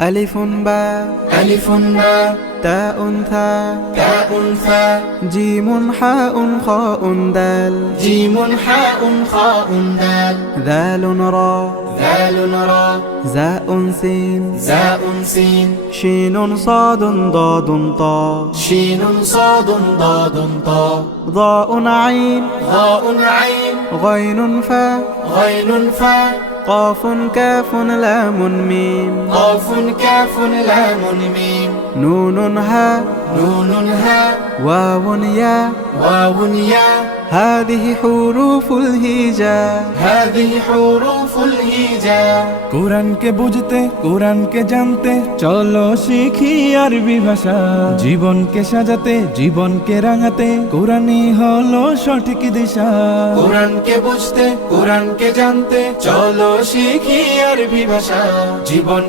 ألف باء ألف باء تاء ثاء تاء ثاء جيم حاء خاء دال جيم حاء خاء دال ذال را ذال را زاء سين زاء سين شين صاد ضاد طاء شين صاد ضاد طاء ضاء عين ضاء عين غين فاء غين فاء قاف كاف لام ميم قاف كاف لام ميم نون هاء نون هاء واو ياء واو ياء هذه حروف الهجاء هذه حروف الهجاء কোরআনকে বুঝতে কোরআনকে জানতে চলো শিখি আরবি ভাষা জীবনকে সাজাতে জীবনকে রাঙাতে কোরআনই হলো সঠিক দিশা কোরআনকে বুঝতে কোরআনকে জানতে চলো শিখি আরবি ভাষা জীবন